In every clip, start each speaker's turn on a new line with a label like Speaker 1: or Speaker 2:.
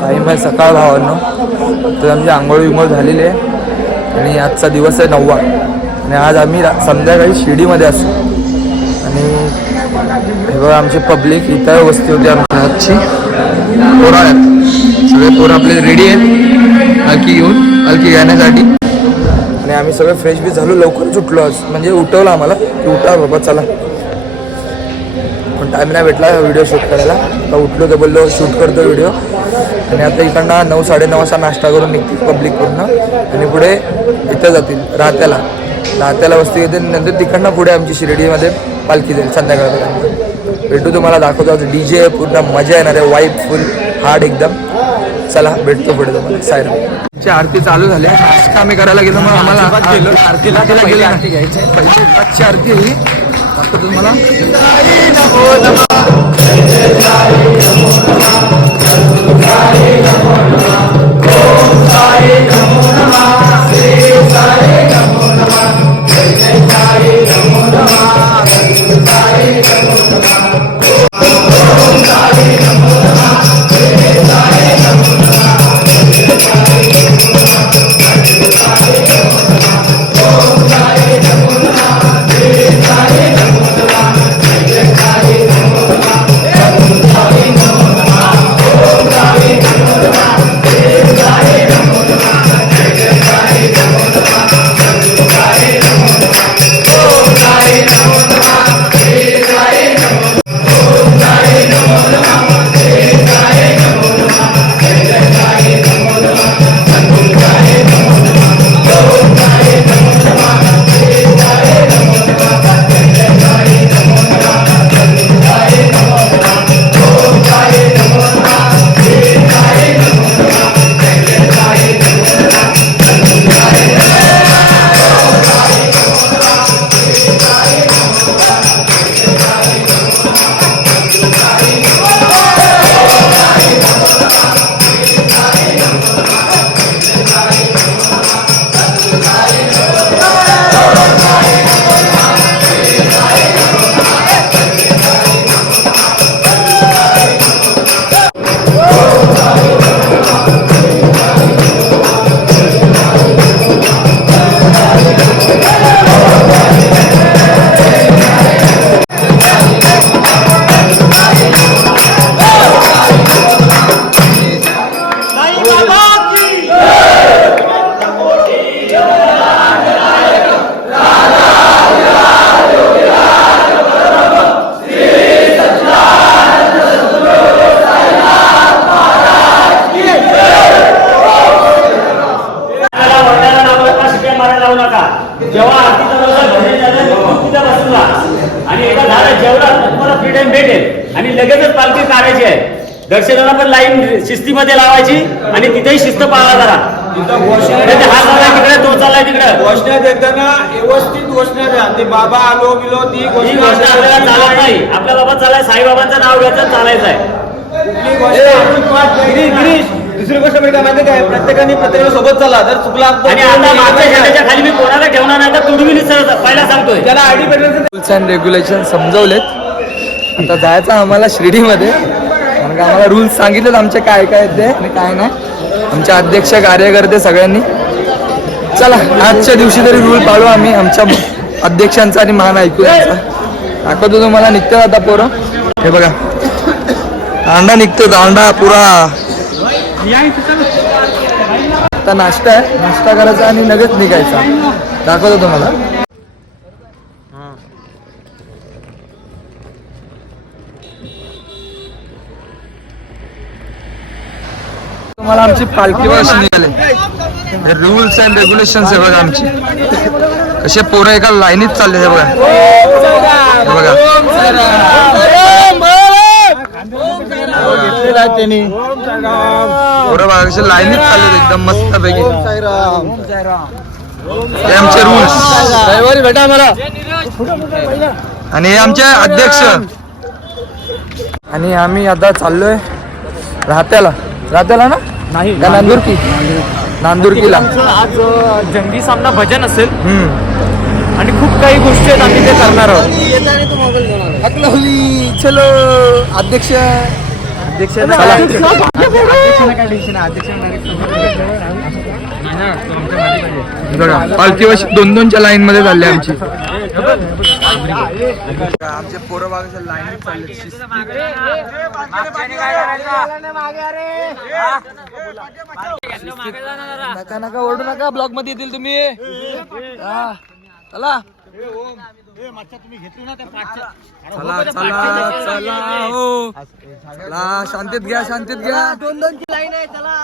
Speaker 1: साईबाई सकाळ भावांनो. तर आमची आंघोळ विंघोळ झालेली आहे. आणि आजचा दिवस आहे नववा. आणि आज आम्ही संध्याकाळी शिर्डीमध्ये असू. आणि हे बघा आमची पब्लिक इतर वस्ती होती आमच्या आजची पोरं आहेत सगळे पोरं आपले रेडी आहेत. हलकी घेऊन हलकी घेण्यासाठी. आणि आम्ही सगळे फ्रेश बी झालो. लवकरच उठलो आज. म्हणजे उठवलं आम्हाला की उठा बाबा चला. पण टाईम नाही भेटला व्हिडिओ शूट करायला. तर उठलो तर बोललो शूट करतो व्हिडिओ आणि आता इकडनं नऊ साडेनऊ वाजता नाश्ता करून निघतील पब्लिक पूर्ण आणि पुढे इथं जातील राहत्याला. राहत्याला वस्ती येते नंतर तिकडनं पुढे आमची शिर्डीमध्ये पालखी जाईल संध्याकाळपर्यंत. भेटू तुम्हाला दाखवतो आज डी जे पूर्ण मजा येणार आहे वाईब फुल हार्ड एकदम. चला भेटतो पुढे तुम्हाला. सायरा आरती चालू झाली आम्ही करायला गेलो मग आम्हाला आरतीला गेलो. आरती घ्यायची आरती आहे ही दाखवतो तुम्हाला
Speaker 2: त्याला भेटेल. आणि लगेचच पालखी काढायची आहे. दर्शनाला पण लाईन शिस्तीमध्ये लावायची आणि तिथेही शिस्त पाळा जरा. नाही तर हा चाललाय तिकडे तो चाललाय तिकडे.
Speaker 3: घोषणा देताना व्यवस्थित घोषणा द्या. ते बाबा आलो बिलो ती घोषणा
Speaker 2: गोष्ट आपल्याला चालत नाही. आपल्या बाबा चालाय साईबाबांचं नाव घ्यायचं चालायचं आहे.
Speaker 4: दुसरी गोष्ट म्हणजे काय माहिती काय? प्रत्येकाने प्रत्येकाला सोबत चला. जर चुकला तर
Speaker 2: आणि आता मागच्या खाली मी कोणाला ठेवणार नाही तर तुडवी पहिला सांगतोय.
Speaker 4: त्याला आयडी भेटलं
Speaker 1: रूल्स अँड रेग्युलेशन समजवलेत. आता जायचं आम्हाला शिर्डीमध्ये. कारण का आम्हाला रूल्स सांगितलेत आमचे काय काय ते आणि काय नाही. आमचे अध्यक्ष कार्यकर्ते सगळ्यांनी. चला आजच्या दिवशी तरी रूल पाळू आम्ही आमच्या अध्यक्षांचा आणि मान ऐकू यांचा दाखवतो तुम्हाला निघतो आता पोरं. हे बघा. दांडा निघतो दांडा पुरा. आता नाश्ता आहे. नाश्ता करायचा आणि लगेच निघायचा. दाखवतो तुम्हाला. तुम्हाला आमची पालखी बस निघाले रूल्स अँड रेग्युलेशन आहे बघा आमची. कसे पोरं एका लाईनीत चालले हे बघा. हे बघा.
Speaker 4: त्यांनी
Speaker 1: पोरं बघा कसे लाईनीत चालले एकदम मस्त पैकी हे आमचे रूल्स
Speaker 4: रविवारी भेटा मला
Speaker 1: आणि हे आमचे अध्यक्ष. आणि आम्ही आता चाललोय राहत्याला. राहत्याला ना?
Speaker 4: नाही
Speaker 1: का नांदुरकी? नांदुरकीला?
Speaker 4: आज जंगी सामना भजन असेल.
Speaker 1: हम्म.
Speaker 4: आणि खूप काही गोष्टी आहेत आम्ही ते करणार आहोत.
Speaker 1: अकलवली चलो अध्यक्ष. अध्यक्ष बघा पालखी वर्ष दोन दोनच्या लाईन मध्ये चालली आमची. आमचे पोरं बागाच्या लाईन नका नका ओरडू नका. ब्लॉकमध्ये येतील तुम्ही. चला. चला चला चला हो. चला शांतीत घ्या शांतीत घ्या. दोन दोन लाईन आहे चला.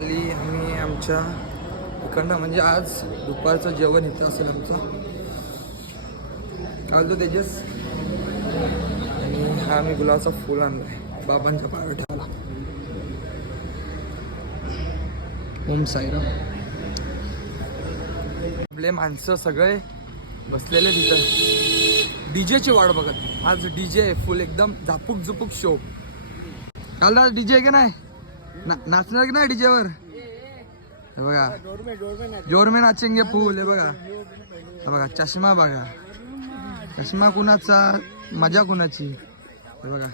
Speaker 1: आम्ही आमच्या इकडनं म्हणजे आज दुपारचं जेवण इथं असेल आमचं. काल तो तेजस. आणि हा मी गुलाबचा फुल आणलाय. बाबांच्या पायावर ठेवला ओम साईराम. आपले माणसं सगळे बसलेले तिथं. डीजेची वाट बघत. आज डीजे फुल एकदम झापूक झुपूक शो काल डीजे आहे का नाही? ना- नाचणार की नाही डीजेवर? हे बघा. जोरमे नाचेंगे फुल हे बघा. हे बघा चष्मा बघा. चष्मा कुणाचा? मजा कुणाची? हे बघा.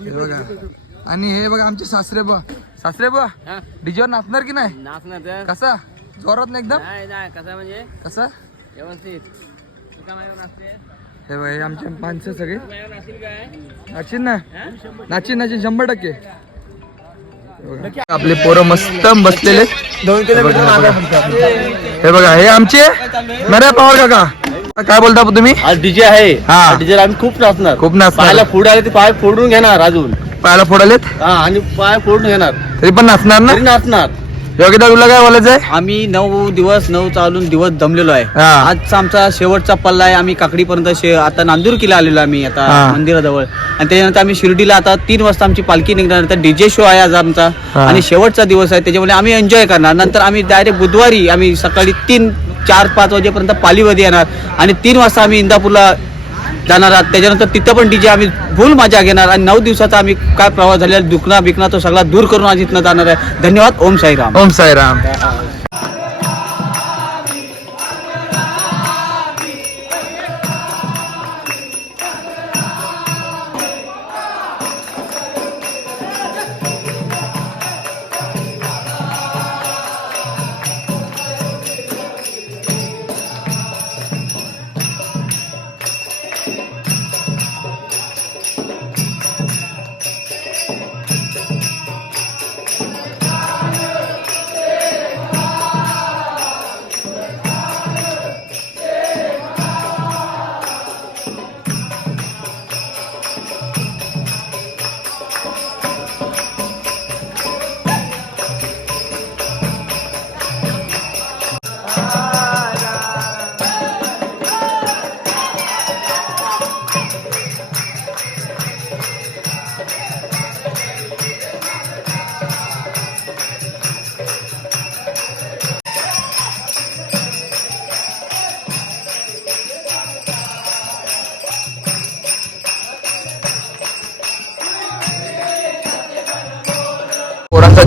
Speaker 1: हे बघा. आणि हे बघा आमचे सासरे बा सासरे बा डीजेवर नाचणार की नाही?
Speaker 2: नाचणार
Speaker 1: कसा? जोरात ना एकदम?
Speaker 2: नाही नाही कसं म्हणजे?
Speaker 1: कसा?
Speaker 2: व्यवस्थित.
Speaker 1: हे बघा हे आमचे माणसं सगळे. नाचीन ना? नाचीन नाचीन शंभर टक्के. हे बघा. आपले पोरं मस्त बसलेले. हे बघा, हे बघा. हे आमचे नऱ्या पवार काका. काय बोलता तुम्ही?
Speaker 4: आज डीजे आहे.
Speaker 1: हा.
Speaker 4: डीजे आम्ही खूप नाचणार.
Speaker 1: खूप नाचणार.
Speaker 4: फोड आले ते पाय फोडून घेणार अजून.
Speaker 1: पायाला फोडालेत?
Speaker 4: हा आणि पाय फोडून घेणार.
Speaker 1: तरी पण नाचणार ना?
Speaker 4: तरी नाचणार.
Speaker 1: योगिता तुला काय बोलायचं आहे?
Speaker 5: आम्ही नऊ दिवस नऊ चालून दिवस दमलेलो आहे.
Speaker 1: हा.
Speaker 5: आजचा आमचा शेवटचा पल्ला आहे. आम्ही काकडीपर्यंत शे आता नांदूर किल्ला आलेलो आम्ही आता
Speaker 1: हा.
Speaker 5: मंदिराजवळ. आणि त्याच्यानंतर आम्ही शिर्डीला आता तीन वाजता आमची पालखी निघणार नंतर डीजे शो आहे आज आमचा.
Speaker 1: हा.
Speaker 5: आणि शेवटचा दिवस आहे. त्याच्यामुळे आम्ही एन्जॉय करणार. नंतर आम्ही डायरेक्ट बुधवारी आम्ही सकाळी तीन चार पाच वाजेपर्यंत पालीमध्ये येणार. आणि तीन वाजता आम्ही इंदापूरला जाणार आहात. त्याच्यानंतर तिथं पण डीजे आम्ही फुल मजा घेणार आणि नऊ दिवसाचा आम्ही काय प्रवास झालेला दुखणा बिकणा तो सगळा दूर करून आज इथनं जाणार आहे. धन्यवाद. ओम साईराम.
Speaker 1: ओम साईराम.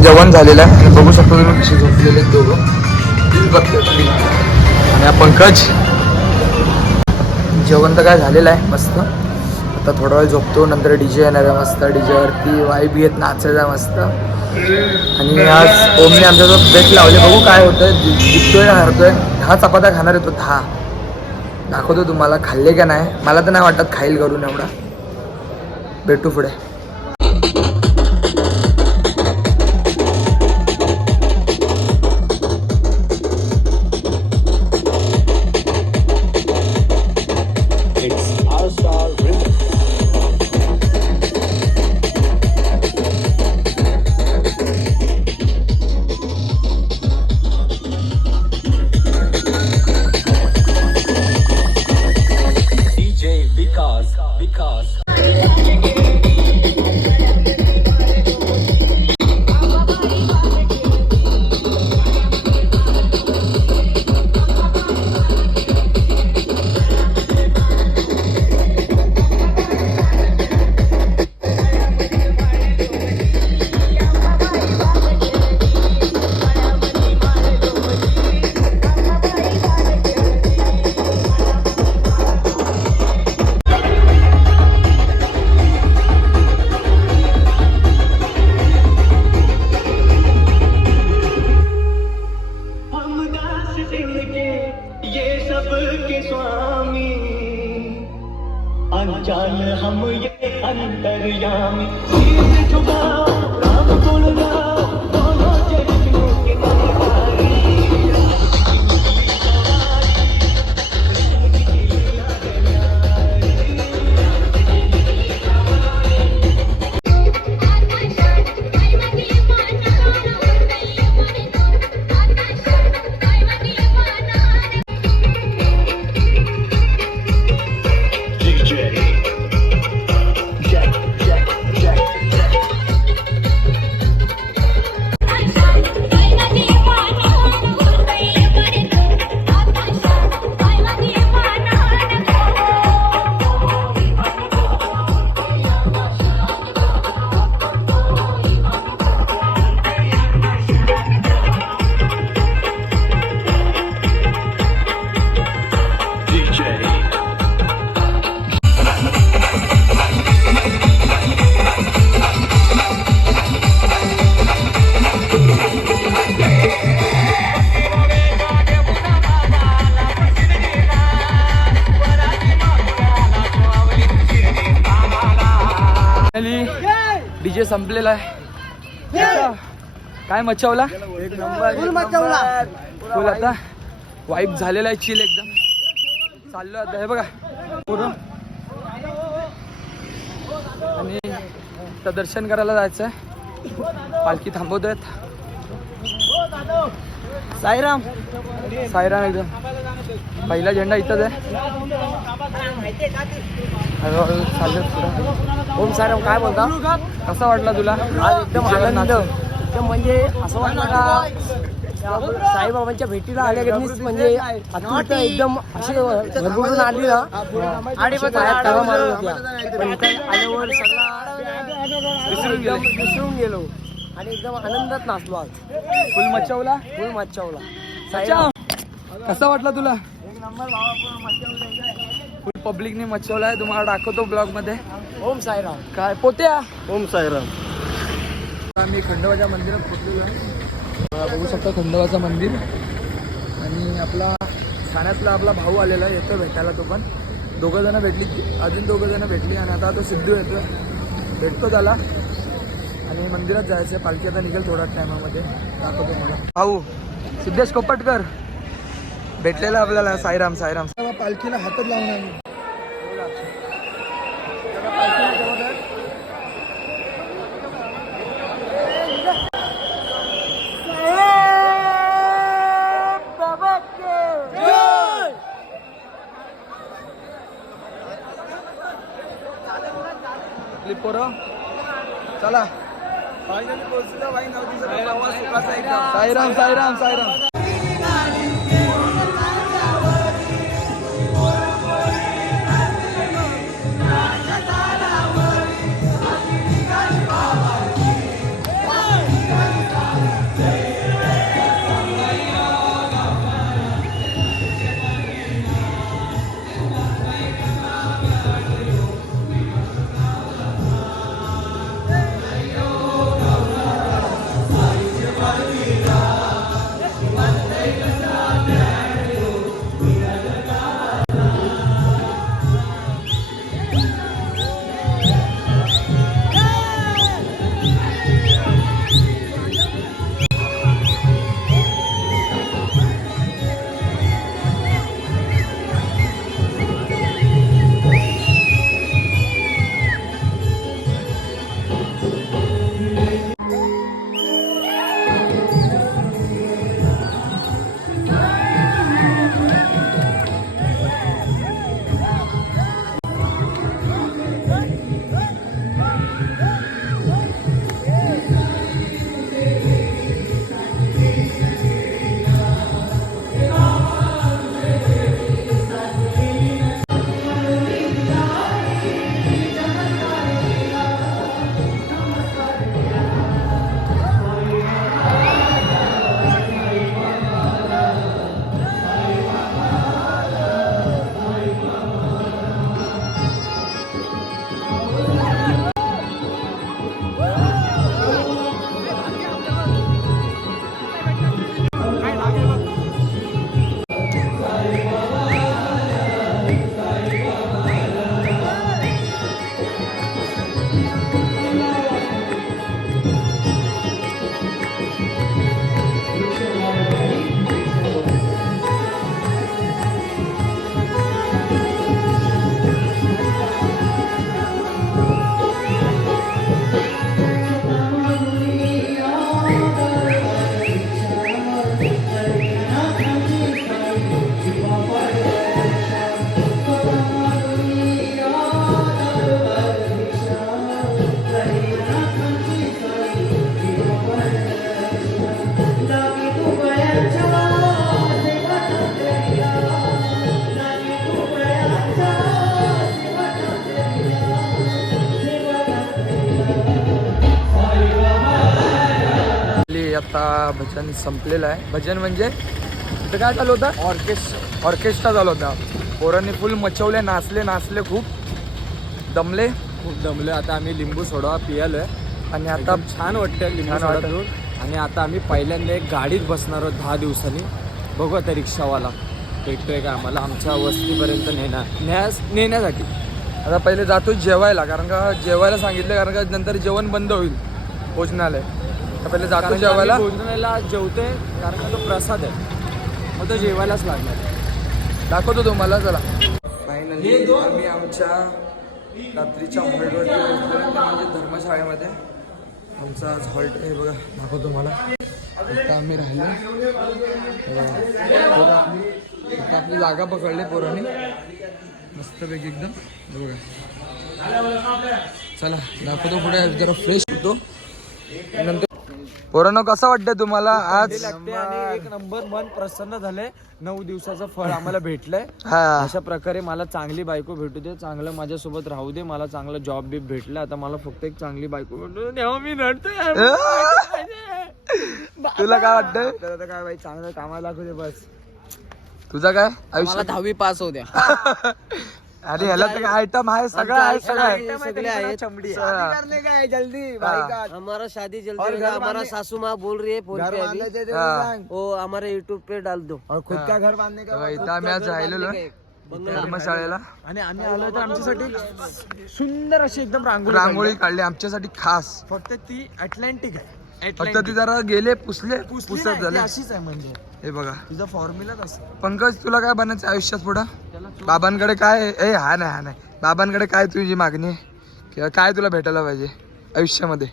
Speaker 1: जेवण झालेलं आहे. आणि बघू शकतो तुम्ही कसे झोपलेले आहेत दोघं. आणि हा पंकज जेवण तर काय झालेलं आहे मस्त. आता थोडा वेळ झोपतो नंतर डी जे येणार आहे मस्त. डीजेवरती वाई बी येत नाचायचा मस्त. आणि आज ओमने आमच्यासोबत बेट लावले. बघू काय होतं जिंकतोय हरतोय. दहा चपात्या खाणार येतो दहा. दाखवतो तुम्हाला. खाल्ले का नाही? मला तर नाही वाटत खाईल करून एवढा. भेटू पुढे. डीजे संपलेला आहे. काय मच्छवला एक नंबर फुल आता. वाईप झालेला आहे चिल एकदम. चाललो आता हे बघा. पोरं. आणि दर्शन करायला जायचं आहे पालखी थांबवतोय.
Speaker 4: साईराम.
Speaker 1: सायराम एकदम. पहिला झेंडा इथंच आहे. हळूहळू चाललं.
Speaker 4: ओम साईराम काय बोलता?
Speaker 1: कसा वाटला तुला?
Speaker 4: आज एकदम आनंद. एकदम म्हणजे असं वाटलं का साईबाबांच्या भेटीला आल्या की म्हणजे एकदम अशी भरभरून आली ना. इथं आल्यावर सगळा
Speaker 1: विसरून गेले.
Speaker 4: आणि एकदम आनंदात नाचलो आज.
Speaker 1: फुल मच्छवला
Speaker 4: फुल मच्छावला
Speaker 1: कसा वाटला तुला? फुल पब्लिकने मच्छवला आहे. तुम्हाला दाखवतो ब्लॉगमध्ये
Speaker 4: ओम साईराम.
Speaker 1: काय पोत्या?
Speaker 4: ओम साईराम.
Speaker 1: आम्ही खंडोबाच्या मंदिरात पोहोचलेलो बघू शकता खंडोबाचं मंदिर. आणि आपला ठाण्यातला आपला भाऊ आलेला आहे. येतो भेटायला तो पण. दोघं जण भेटली अजून दोघं जण भेटली आणि आता तो सिद्धू येतो भेटतो त्याला. आणि मंदिरात जायचं आहे. पालखी आता निघेल थोड्याच टायमामध्ये. दाखवतो मला भाऊ सिद्धेश कोपटकर. भेटलेला आपल्याला. साईराम साईराम. पालखीला हातच लावून आम्ही. आपली पोरं. चला. साईराम साईराम साईराम. आता भजन संपलेलं आहे. भजन म्हणजे इथं काय चालू होतं? ऑर्केस्ट्रा. ऑर्केस्ट्रा चालू होता. पोरांनी फुल मचवले नाचले नाचले खूप दमले.
Speaker 3: खूप दमले. आता आम्ही लिंबू सोडा पियालोय.
Speaker 1: आणि आता
Speaker 3: छान वाटतं लिंबू
Speaker 1: छान
Speaker 3: सोडा
Speaker 1: वाटतं.
Speaker 3: पिऊन आणि आता आम्ही पहिल्यांदा एक गाडीत बसणार आहोत दहा दिवसांनी. बघू आता रिक्षावाला. भेटतोय का आम्हाला? आमच्या वस्तीपर्यंत नेणार. न्यास नेण्यासाठी.
Speaker 1: आता पहिले जातो जेवायला कारण का जेवायला सांगितलं कारण का नंतर जेवण बंद होईल. भोजनालय. तर पहिले जातो
Speaker 3: कारण का
Speaker 1: जेवायला.
Speaker 3: भोजनालयाला जेवतोय कारण का तो प्रसाद आहे. मग तो जेवायलाच लागणार
Speaker 1: दाखवतो तुम्हाला चला. फायनली आम्ही आमच्या रात्रीच्या हॉल्टवरती म्हणजे धर्मशाळेमध्ये. आमचा आज हॉल्ट आहे बघा. दाखवतो तुम्हाला. आता आम्ही राहिलो. अं, पोरं- आता आपली जागा पकडली पोरांनी. मस्तपैकी एकदम. बघा. चला दाखवतो पुढे जरा फ्रेश होतो. नंतर पोरांनो कसं वाटतंय तुम्हाला? आज
Speaker 3: लागते आणि एक नंबर मन प्रसन्न झाले नऊ दिवसाचं फळ आम्हाला भेटलंय.
Speaker 1: हा.
Speaker 3: अशा प्रकारे मला चांगली बायको भेटू दे चांगलं माझ्यासोबत राहू दे मला चांगलं जॉब बी भेटलं आता मला फक्त एक चांगली बायको भेटू दे. तेव्हा मी रडतोय.
Speaker 1: तुला काय
Speaker 3: तर आता काय बाई चांगलं कामाला लागू दे बस.
Speaker 1: तुझा काय? आयुष्य?
Speaker 5: दहावी पास होऊ द्या.
Speaker 1: अरे ह्याला तर आयटम आहे सगळं आहे सगळं आहे.
Speaker 4: सगळे आहेत.
Speaker 3: करणे काय जल्दी बाईका
Speaker 4: हमारा शादी जल्दी होगा हमारा सासू माँ बोल रही है फोन
Speaker 3: घर
Speaker 4: पे अभी.
Speaker 1: हा.
Speaker 3: सांग.
Speaker 4: वो हमारे यूट्यूब पे डाल दो.
Speaker 3: और खुद का घर बांधने का
Speaker 1: तेव्हा इथं आम्ही आज राहिलेलो धर्मशाळेला.
Speaker 3: आणि आम्ही आलो तर आमच्यासाठी सुंदर अशी एकदम रांगोळी
Speaker 1: रांगोळी काढली. आमच्यासाठी खास.
Speaker 3: काढली. फक्त ती अटलांटिक आहे.
Speaker 1: फक्त. ती जरा गेले पुसले पुसत झाले.
Speaker 3: अशीच आहे म्हणजे.
Speaker 1: हे बघा.
Speaker 3: तुझा फॉर्म्युलाच असं
Speaker 1: पंकज तुला काय बनायचं आयुष्यात पुढं? बाबांकडे काय? ए हा नाही हा नाही. बाबांकडे काय तुझी मागणी? आहे? किंवा काय तुला भेटायला पाहिजे आयुष्यामध्ये?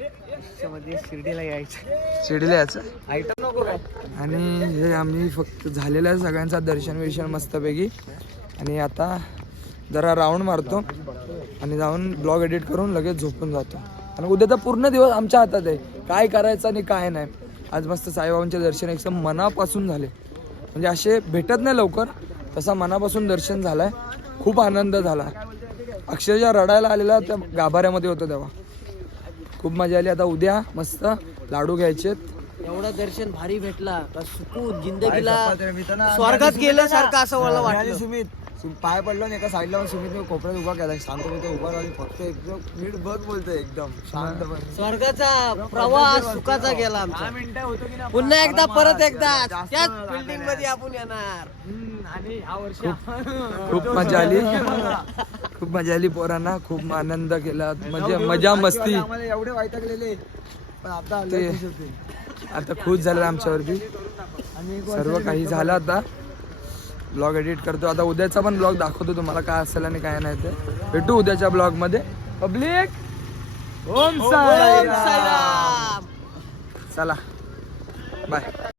Speaker 4: शिर्डीला यायचं.
Speaker 1: शिडीला यायचं?
Speaker 3: आयटम नको काय
Speaker 1: आणि हे आम्ही फक्त झालेलं आहे सगळ्यांचा दर्शन विर्शन मस्तपैकी. आणि आता जरा राऊंड मारतो. आणि जाऊन ब्लॉग एडिट करून लगेच झोपून जातो. आणि उद्याचा पूर्ण दिवस आमच्या हातात आहे. काय करायचं आणि काय नाही. आज मस्त साईबाबांचे दर्शन एकदम मनापासून झाले. म्हणजे असे भेटत नाही लवकर. तसा मनापासून दर्शन झालाय. खूप आनंद झाला. अक्षरशः रडायला आलेला त्या गाभाऱ्यामध्ये होतो तेव्हा. खूप मजा आली. आता उद्या मस्त लाडू घ्यायचेत
Speaker 4: एवढा दर्शन भारी भेटला. का सुकून जिंदगीला स्वर्गात गेल्यासारखं असं मला वाटलं.
Speaker 3: सुमित. पाय पडलो नाही एका साईडला सुमित मी कोपऱ्यात उभा केला. शांत मी उभा राहिली. फक्त एकदम नीट बघ बोलतोय एकदम. शांतपणे
Speaker 4: स्वर्गाचा प्रवास सुखाचा गेला आमचा. पुन्हा एकदा परत एकदा त्याच बिल्डिंगमध्ये आपण येणार.
Speaker 3: आणि ह्या वर्षी
Speaker 1: खूप मजा आली. खूप मजा आली पोरांना. खूप आनंद केला. म्हणजे मजा मस्ती.
Speaker 3: आम्हाला एवढे वैतागलेले. पण आता खुश होते.
Speaker 1: आता खुश झालं आमच्यावरती.
Speaker 3: आणि एक
Speaker 1: सर्व काही झालं आता. ब्लॉग एडिट करतो. आता उद्याचा पण ब्लॉग दाखवतो तुम्हाला काय असेल आणि काय नाही ते. भेटू उद्याच्या ब्लॉगमध्ये. पब्लिक ओम साई चला. बाय